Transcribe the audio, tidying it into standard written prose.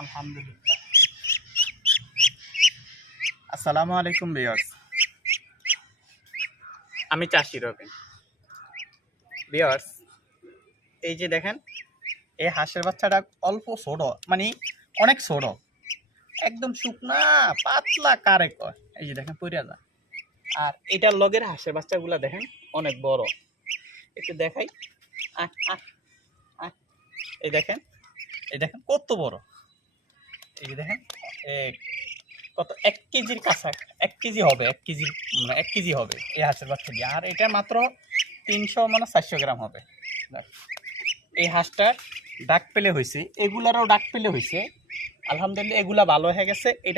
আলহামদুলিল্লাহ। আসসালামু আলাইকুম ভিউয়ার্স, আমি চাষি রবি। ভিউয়ার্স, এই যে দেখেন, এই হাঁসের বাচ্চাটা অল্প ছোট, মানে অনেক ছোট, একদম শুকনা পাতলা কারে কয়। এই যে দেখেন পইরা যা। আর এটার লগের হাঁসের বাচ্চাগুলা দেখেন অনেক বড়। একটু দেখাই। আহ আহ আহ এই দেখেন, এই দেখেন কত বড়। এই যে দেখেন, কত 1 কেজির কাছা, 1 কেজি হবে, 1 কেজি, মানে 1 কেজি হবে এই হাঁসের বাচ্চা দিয়ে। আর এটা মাত্র 300 মানে 400 গ্রাম হবে। এই হাঁসটা ডাক পেলে হয়েছে, এগুলারও ডাক পেলে হয়েছে। আলহামদুলিল্লাহ, এগুলা ভালো হয়ে গেছে। এটা